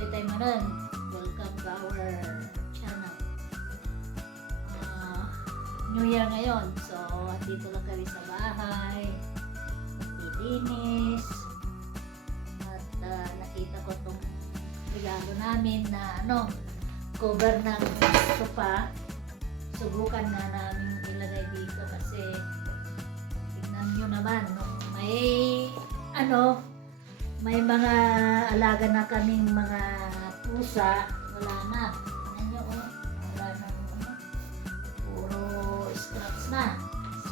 Taytay Manan. Welcome to our channel. New Year ngayon. So, andito lang kami sa bahay. Naglilinis. At nakita ko itong regalo namin na cover ng sofa. Subukan nga namin ilagay dito kasi tignan nyo naman, may mga alaga na kaming mga pusa, wala na. Tignan nyo, wala na, puro scratch na.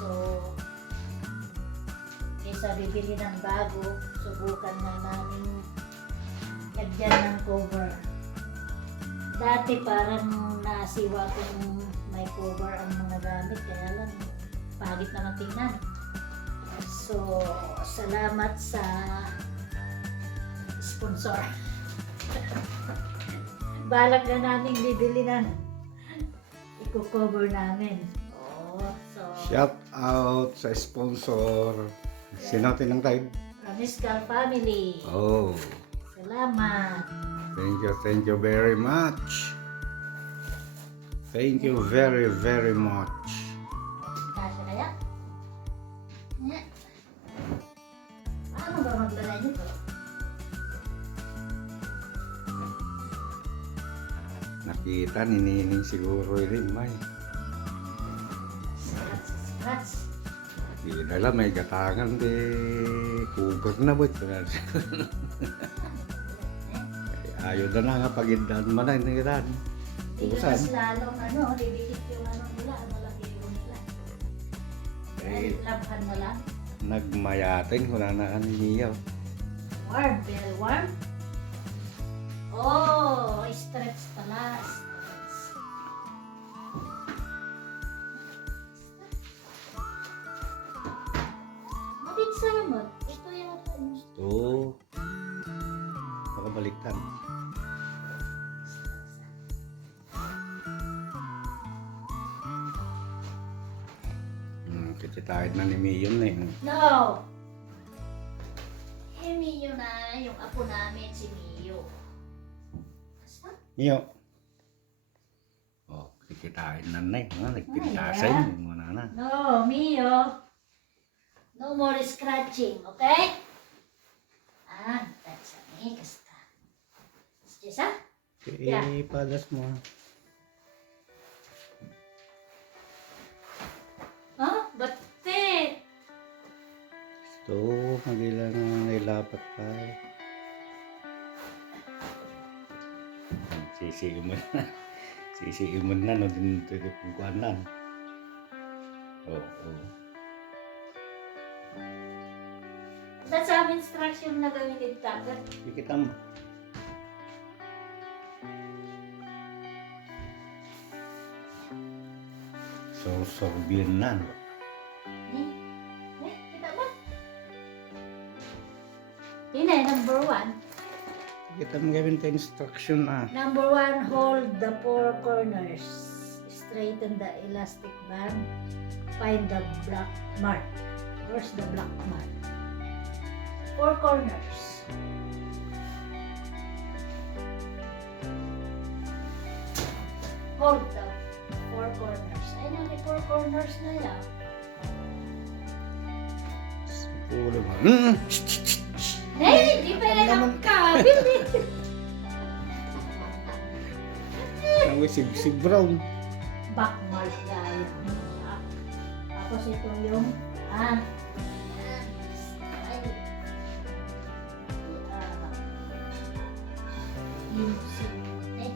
So, kaysa bibili ng bago, subukan na namin lagyan ng cover. Dati parang nasiwa kung may cover ang mga gamit, kaya lang pagit naman tingnan. So, salamat sa sponsor. Balak na namin bibili ng i-cover namin. So, shout out sa sponsor. Sino tinangkay? Ramiscal family. Oh, Salamat. thank you very much. Thank you very, very much. Kasya kaya? Paano ba magdala nito? Nakita, ninining siguro rin, may. Scratch. Di dala, may gatangan, di cover na ba ito? Ayaw na nga pag-indan mo na, nangyaran. Dito Usan. mas lalong didikit yung nila, laki yung nila. Eh, Labhan na lang. nagmayating, wala na kaniyaw. Warm, very warm. Oh, stretch pala. Mabit salmon. Ito yata yung Oo. Pakabaliktad. Kititahid na ni Miyon na yun. No! Eh, Mio na. Yung apo namin, si Mio. Basta? Miyo. Oh, kititahid na na yun. Nagpintasay Ay, mo na na. No, Mio. No more scratching, okay? That's me. Kasta. Jessa? Yeah. Pagas mo. Huh? Ba't Ito, magilang nailapat pa. Sisiiman na. Sisiiman na, no? Dito pagkuhan lang. Oo. That's ang instruction na gamitin tagat. Kita mo. So, sorbian na. Kita mo? Yun eh, number 1. Kita mo gawin tayo instruction na. Number 1, hold the 4 corners. Straighten the elastic band. Find the black mark. Where's the black mark? 4 corners. Hold the 4 corners. Ay, may 4 corners na yan. Puro ba? Hey, di pala ng kabil eh. Ang si Brown. Back mark gaya. Tapos ito yung ay, yung sulit.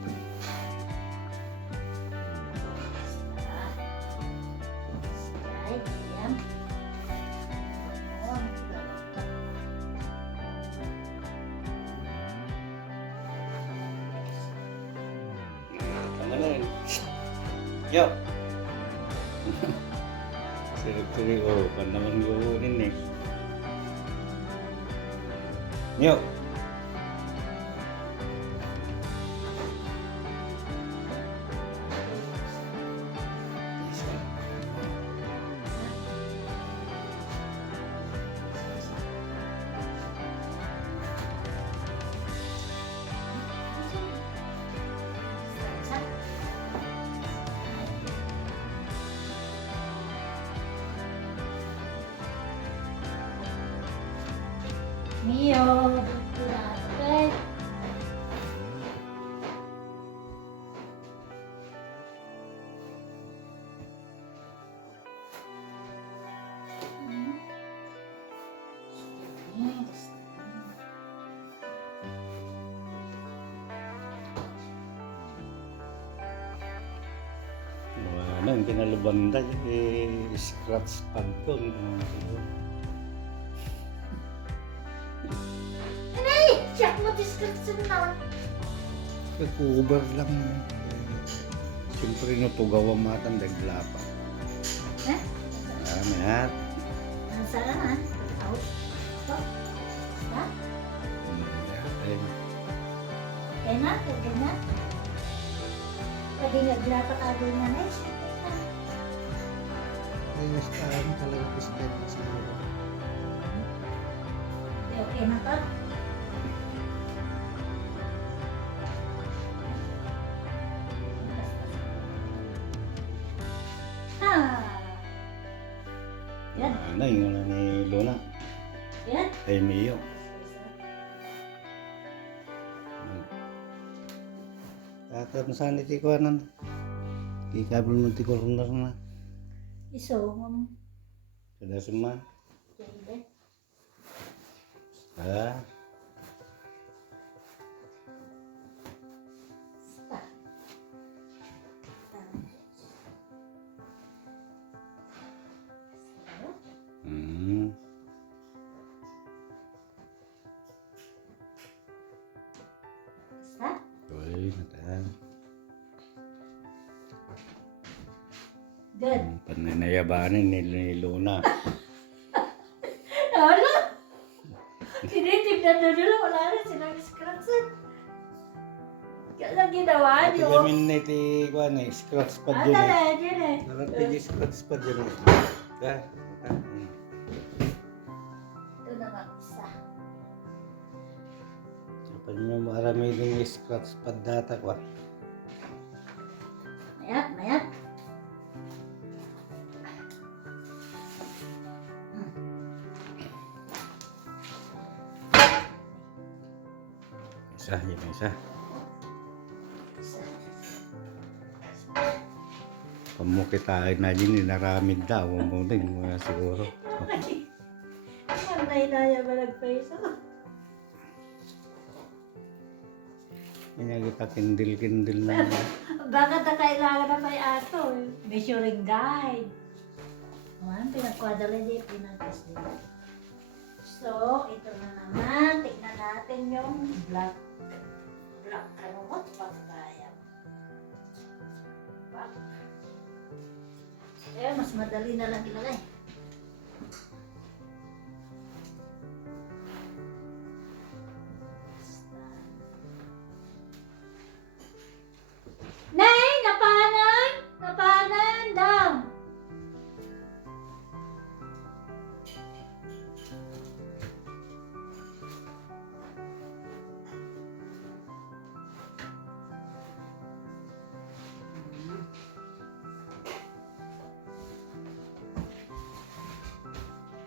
Ay, ayan. Tama na yun. Yo! Siri-siri ko, pan naman gawin eh. Yo! yung kinalubanda, scratch pad ko. Ay! Siyak mo description na. Cover lang. Siyempre nutugaw ang matang daglapa. Eh? Marami ha. Ang sana man. Out. Ito. Ha? Ay, Kaya na? Kaya na? Pwede nga ginapakado nga na eh. Ay, nastahan talaga president siguro. Okay na to? Ah! Yan. ano yung una ni Luna? Yan. Ay, Mio. Tatap saan iti ko anan? Kikabel mo ti corner na. Iso. Sudah semua. Jadi. Ah, Start. hmm. Start. Uy, natan. Good. Pananayabanin ni Luna. Wala. Tinitignan na nila. Wala na silang scratch. Kaya lang ginawa Ati niyo. kami na iti kuan eh, scratch pad Ano yun na eh. yun eh. Nakapigi scratch pad yun eh. Ka, Ito naman isa. Kapag nyo marami din yung scratch pad data ko. Mayat, mayat. Isa, yun isa. Isa. Pamukitain na din, naramid daw. Mo din, mga siguro. Ang nainaya ba nag-face ako? Kanya kita kindil-kindil na. Bakit na kailangan na may ato eh? Measuring guide. Ayan, pinagkwadala din, pinagkas din. So, ito na naman. Tignan natin yung black. Black ano mo? Pagkayam. Black. Eh, mas madali na lang ilagay. Nay! Napanan! Napanan! Down!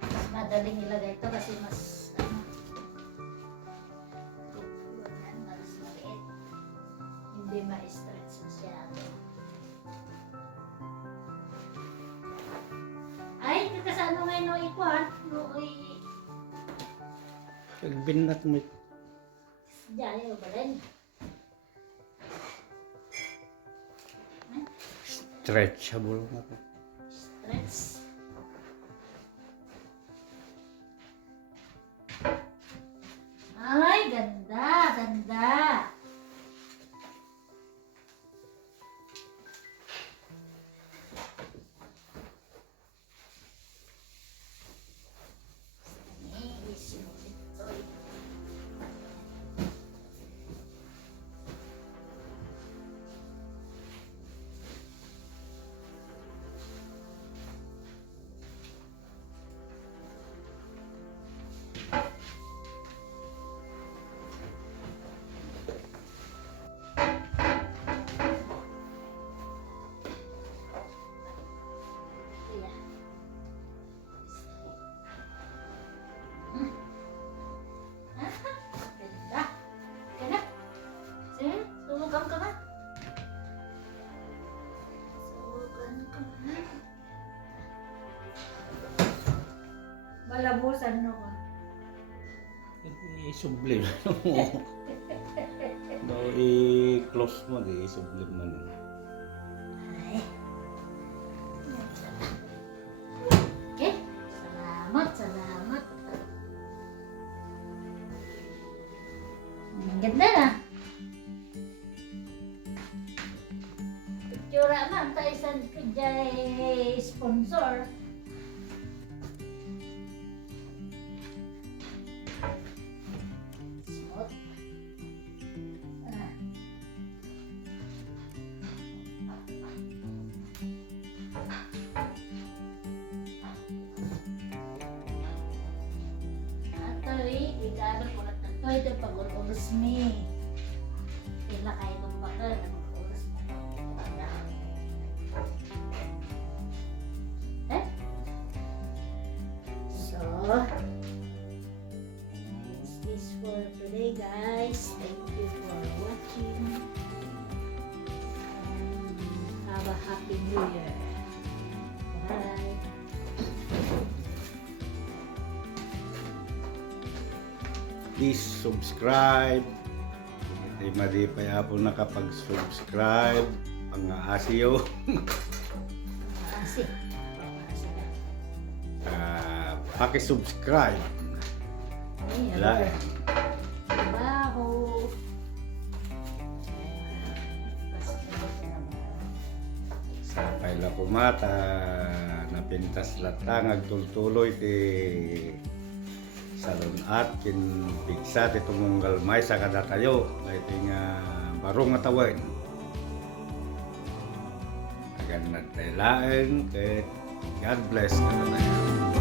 Mas madaling ilagay ito kasi mas ano, yan, mas maliit. Hindi ma-stretch masyado. Ay, kakasano ngayon no ikuha? No, Kagbinat mo. Diyan ba rin? Stretchable na to. Stretch. Ay, ganda, ganda. Ganda. Ganda. Sige, subukan ka nga. Subukan ka nga. Malabusan no ka. I-sublim mo. No, i-close mo, i-sublim mo. Ay. Ganda na. Pictura man tayo sa kajay sponsor. Smooth. Ah. Atoy, ikano ko na ito. Ito pag-ulos mi. Ila kayo ng baka na mag-ulos mo. Eh? So, is this for today, guys. Thank you for watching. And have a happy new year. Bye. Please subscribe. Ay madi pa yapo nakapag-subscribe. Ang asiyo. Asi. Paki-subscribe. Ay, Like. Trabaho. Sa paila kumata napintas latang agtultuloy ti salon at kin bigsa ti tumunggal may sa kada tayo may tinga barong nga tawin agan na taylaen kay God bless ka na.